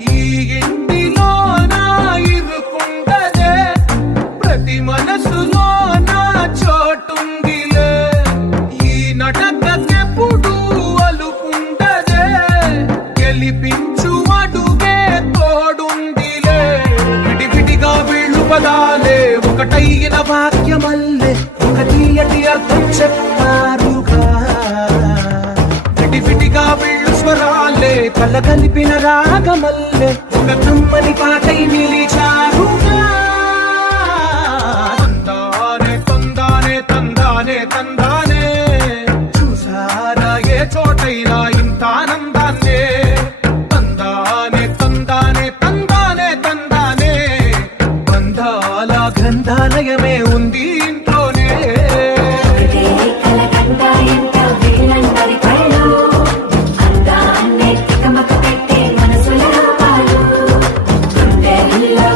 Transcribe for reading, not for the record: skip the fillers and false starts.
ఈ ఇంటిలో నా ఇరుకుండదే, ప్రతి మనసులో నా చోటుందిలే. ఈ నటకెప్పుడు అలుకుండదే, గెలిపించు అడుగే తోడుందిలే. విడివిడిగా వీళ్ళు పదాలే ఒకటైన వాక్యమల్లే, ఒక తీయటి అర్థం చెప్పారుగా. విడివిడిగా వీళ్ళు స్వరాలే కలగలిపిన రాగమల్లే, ఒక కమ్మని పాటై నిలిచారుగా. తందానే తందానే తందానే తందానే, చూసారా ఏ చోటైనా ఇంత ఆనందాన్నే. తందానే తందానే తందానే తందానే, బంధాల గ్రంథాలయమే ఉంది ఇంట్లోనే. ఒకటే కలగంట ఎంత వీళ్ళందరి కళ్ళు, అందాన్నే తికమక పెట్టే మనసుల రూపాలు, గుండెల్లో